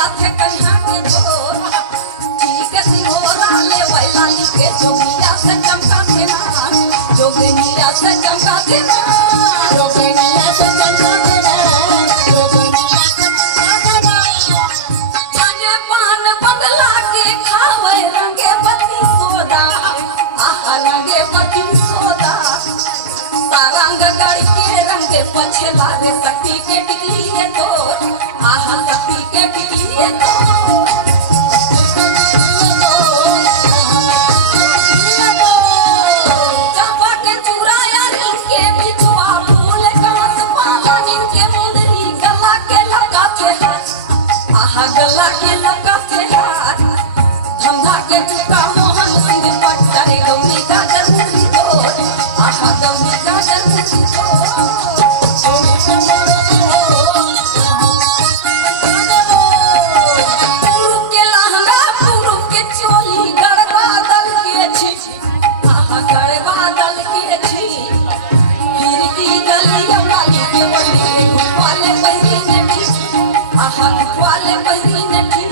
चमका थे कन्हा के जोर ठीक सिंहोरा ले वैलाली के जोगिया से चमका थे ना जोगिया से चमका थे ना जोगिया से चमका थे ना जोगिया से चमका थे ना जाने पान बंगला के खावे रंगे बत्ती सोदा आहा रंगे बत्ती सोदा सारंग गढ़ के रंगे पछला रे सखी के टिकली है तो आहा सखी के टिकली है तो चंपा के चुराया इनके बिछुआ फूल कांस पालन इनके मुंदरी गला के लगा थे हाथ आहा गला के लगा थे हाथ धंधा के चुका मोहन सिंह पट्टर गौरी का जरूरी तो आहा गौरी का जरूरी तो आहा वाले बहिनी